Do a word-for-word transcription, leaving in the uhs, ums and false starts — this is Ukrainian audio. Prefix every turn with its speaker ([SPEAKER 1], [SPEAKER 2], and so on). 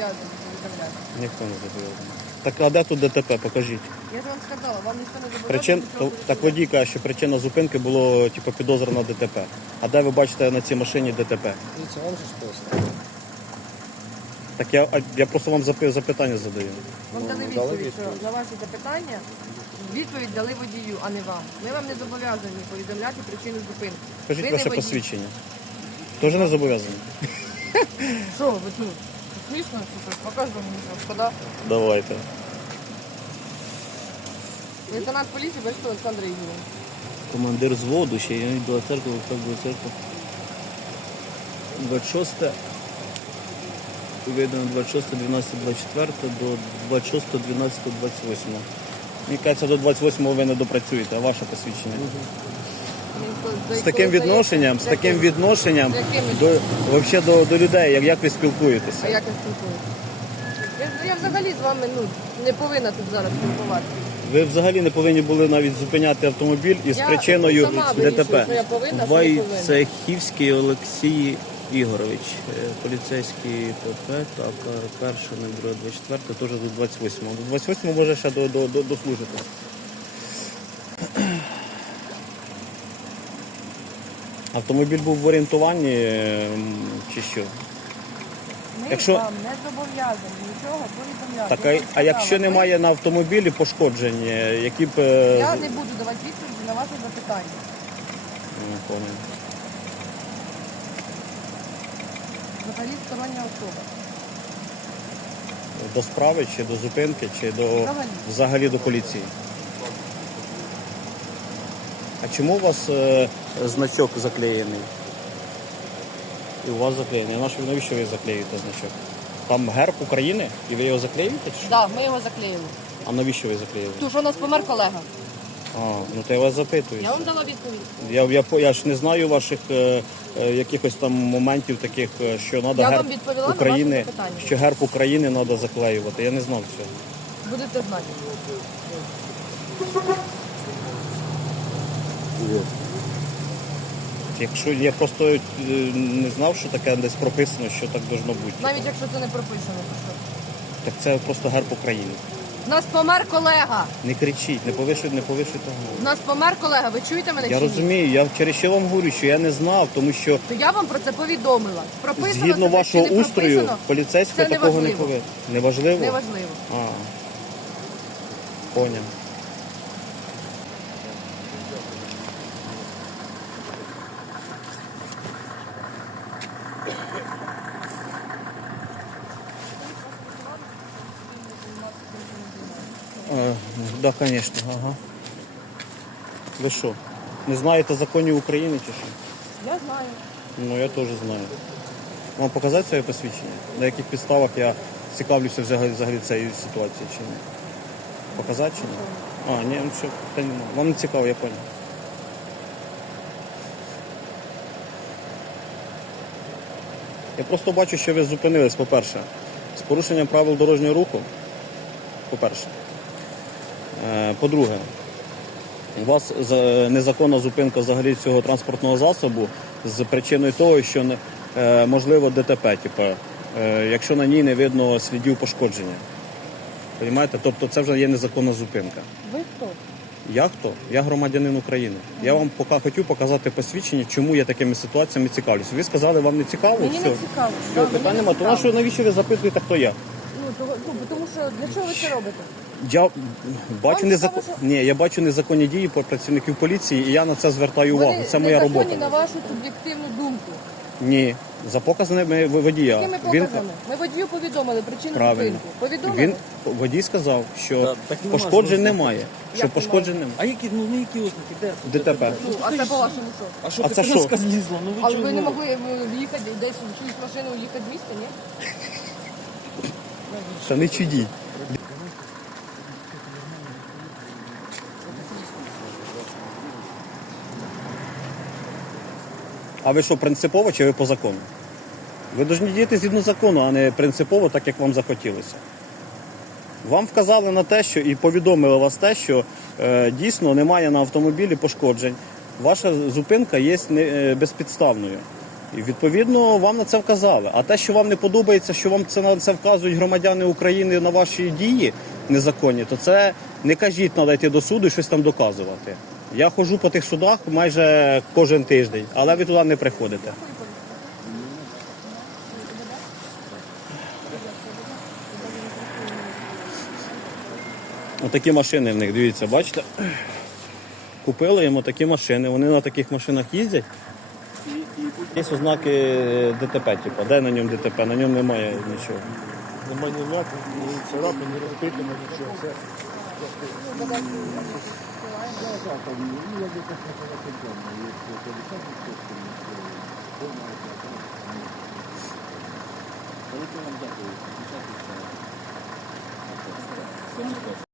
[SPEAKER 1] зобов'язані повідомляти.
[SPEAKER 2] Ніхто не зобов'язаний. Так а де тут ДТП? Покажіть.
[SPEAKER 1] Я ж вам сказала, вам ніхто не зобов'язаний.
[SPEAKER 2] Причин,
[SPEAKER 1] нічого
[SPEAKER 2] так
[SPEAKER 1] пересувати.
[SPEAKER 2] водій каже, що причина зупинки було типу, підозра на ДТП. А де ви бачите на цій машині ДТП?
[SPEAKER 3] Дивіться, вам же ж пояснили.
[SPEAKER 2] Так я, а я просто вам запи- запитання задаю.
[SPEAKER 1] Вам дали
[SPEAKER 3] Ну, дали
[SPEAKER 1] відповідь, що
[SPEAKER 3] відповідь.
[SPEAKER 1] на ваші запитання відповідь дали водію, а не вам. Ми вам не зобов'язані повідомляти причину зупинки.
[SPEAKER 2] Скажіть
[SPEAKER 1] Ви
[SPEAKER 2] ваше
[SPEAKER 1] не водій.
[SPEAKER 2] посвідчення. Теж не зобов'язані?
[SPEAKER 1] Що ви тут? Смішно, чи що? Покажи мені, що шкода.
[SPEAKER 2] Давайте.
[SPEAKER 1] Лейтенант поліції Бешко Олександр Ігорович.
[SPEAKER 2] Командир взводу, ще я до церкви, так до церкви. двадцять шосте, видно двадцять шосте, дванадцяте, двадцять четверте до двадцять шосте, дванадцяте, двадцять восьме. Мені кажеться, до двадцять восьмого ви не допрацюєте, а ваше посвідчення. З таким відношенням, з таким відношенням до, вообще до, до людей, як, як ви
[SPEAKER 1] А
[SPEAKER 2] спілкуєтеся.
[SPEAKER 1] як я спілкуюся? Я, я взагалі з вами ну, не повинна тут зараз спілкуватися.
[SPEAKER 2] Ви взагалі не повинні були навіть зупиняти автомобіль із
[SPEAKER 1] Я
[SPEAKER 2] причиною
[SPEAKER 1] сама вирішую,
[SPEAKER 2] ДТП.
[SPEAKER 1] що я повинна, що не повинна.
[SPEAKER 2] Войцехівський Олексій Ігорович, е, поліцейський ПП, так, е, перше, друге, двадцять четверте, теж до двадцять восьмого. До двадцять восьмого може ще до, до, до, дослужити. Автомобіль був в орієнтуванні е, чи що?
[SPEAKER 1] Ми
[SPEAKER 2] Якщо-
[SPEAKER 1] вам не зобов'язані нічого повідомляти.
[SPEAKER 2] Так,
[SPEAKER 1] Я
[SPEAKER 2] а,
[SPEAKER 1] вам
[SPEAKER 2] а якщо
[SPEAKER 1] сказала,
[SPEAKER 2] немає на автомобілі пошкоджень, е, які б... е,
[SPEAKER 1] Я
[SPEAKER 2] з-
[SPEAKER 1] не буду давати відповіді на ваші запитання.
[SPEAKER 2] Ну, понял.
[SPEAKER 1] Взагалі стороння особа.
[SPEAKER 2] До справи, чи до зупинки, чи до
[SPEAKER 1] Взагалі.
[SPEAKER 2] взагалі до поліції. А чому у вас е, значок заклеєний? І у вас заклеєний. А наш- навіщо ви заклеюєте значок? Там герб України і ви його заклеюєте? Чи що?
[SPEAKER 1] Так, ми його заклеїли.
[SPEAKER 2] А навіщо ви заклеїли?
[SPEAKER 1] Тому що у нас помер колега.
[SPEAKER 2] А, ну то я вас запитую.
[SPEAKER 1] Я вам дала відповідь.
[SPEAKER 2] Я, я, по- я ж не знаю ваших е, е, якихось там моментів таких, е, що треба
[SPEAKER 1] Я вам
[SPEAKER 2] герб
[SPEAKER 1] відповіла на
[SPEAKER 2] України,
[SPEAKER 1] ваше запитання.
[SPEAKER 2] що герб України треба заклеювати. Я не знав цього.
[SPEAKER 1] Будете знати.
[SPEAKER 2] Якщо я просто е, не знав, що таке десь прописано, що так должно бути.
[SPEAKER 1] Навіть якщо це не прописано, то що?
[SPEAKER 2] Так це просто герб України.
[SPEAKER 1] У нас помер колега.
[SPEAKER 2] Не кричіть, не повишуйте, не повишуйте
[SPEAKER 1] У
[SPEAKER 2] голос.
[SPEAKER 1] нас помер колега. Ви чуєте мене
[SPEAKER 2] Я
[SPEAKER 1] чи ні?
[SPEAKER 2] розумію, я через що вам говорю, що я не знав, тому що
[SPEAKER 1] То я вам про це повідомила. Прописано
[SPEAKER 2] згідно
[SPEAKER 1] це,
[SPEAKER 2] вашого
[SPEAKER 1] чи не
[SPEAKER 2] устрою
[SPEAKER 1] прописано,
[SPEAKER 2] поліцейського
[SPEAKER 1] це
[SPEAKER 2] такого не
[SPEAKER 1] неважливо.
[SPEAKER 2] повинно. Неважливо?
[SPEAKER 1] Неважливо.
[SPEAKER 2] А, поняв. Так, да, звісно, ага. Ви що, не знаєте законів України чи що?
[SPEAKER 1] Я знаю.
[SPEAKER 2] Ну, я теж знаю. Вам показати своє посвідчення? На яких підставах я цікавлюся взагалі, взагалі цією ситуацією чи ні? Показати чи ні? А, ні, ну все, та ні, вам не цікаво, я понял. Я просто бачу, що ви зупинились, по-перше, з порушенням правил дорожнього руху, по-перше. Е, По-друге, у вас за- незаконна зупинка взагалі цього транспортного засобу з причиною того, що не- е, можливо ДТП, типу, е, якщо на ній не видно слідів пошкодження. Понімаєте? Тобто це вже є незаконна зупинка.
[SPEAKER 1] Ви хто?
[SPEAKER 2] Я хто? Я громадянин України. Я вам поки хотів показати посвідчення, чому я такими ситуаціями цікавлюся. Ви сказали, вам не цікаво?
[SPEAKER 1] Мені
[SPEAKER 2] все.
[SPEAKER 1] не цікаво.
[SPEAKER 2] Все,
[SPEAKER 1] Да, мені
[SPEAKER 2] питань
[SPEAKER 1] не
[SPEAKER 2] нема.
[SPEAKER 1] цікаво.
[SPEAKER 2] Тому що навіщо ви запитуєте, хто я?
[SPEAKER 1] Ну, того, ну, бо тому що для чого ви це робите?
[SPEAKER 2] Я бачу
[SPEAKER 1] Вам
[SPEAKER 2] незакон...
[SPEAKER 1] цікаво, що-
[SPEAKER 2] Ні, я бачу незаконні дії по працівників поліції, і я на це звертаю увагу.
[SPEAKER 1] Вони
[SPEAKER 2] Це моя
[SPEAKER 1] незаконні
[SPEAKER 2] робота.
[SPEAKER 1] на вашу суб'єктивну думку.
[SPEAKER 2] Ні, за показами водія.
[SPEAKER 1] Якими
[SPEAKER 2] Він
[SPEAKER 1] показами? Ми водію повідомили причину
[SPEAKER 2] правильно.
[SPEAKER 1] зупинки. Повідомили?
[SPEAKER 2] Він водій сказав, що
[SPEAKER 3] Так, так нема ж
[SPEAKER 2] пошкоджень
[SPEAKER 3] ознак.
[SPEAKER 2] немає. Що
[SPEAKER 1] Як
[SPEAKER 2] пошкоджень немає.
[SPEAKER 3] А які, ну, ну які ознаки? Де?
[SPEAKER 2] ДТП.
[SPEAKER 1] Ну, а це по-вашому що?
[SPEAKER 3] А що
[SPEAKER 2] А
[SPEAKER 3] ти
[SPEAKER 2] це що?
[SPEAKER 3] коляска злізла? Ну ви
[SPEAKER 1] Але
[SPEAKER 3] чого?
[SPEAKER 1] ви не могли е, в'їхати десь в чиюсь машину уїхати з міста, ні?
[SPEAKER 2] Та не чудіть. А ви що, принципово чи ви по закону? Ви повинні діяти згідно закону, а не принципово, так як вам захотілося. Вам вказали на те, що і повідомили вас те, що е, дійсно немає на автомобілі пошкоджень. Ваша зупинка є не, е, безпідставною. І відповідно вам на це вказали. А те, що вам не подобається, що вам це на це вказують громадяни України на ваші дії незаконні, то це не кажіть, треба йти до суду і щось там доказувати. Я ходжу по тих судах майже кожен тиждень, але ви туди не приходите. Отакі машини в них, дивіться, бачите? Купили їм отакі машини, вони на таких машинах їздять. Є ознаки ДТП, типу, де на ньому ДТП, на ньому немає нічого.
[SPEAKER 4] Нема ні м'яти, ні царапи, ні розбитого, нічого. Все.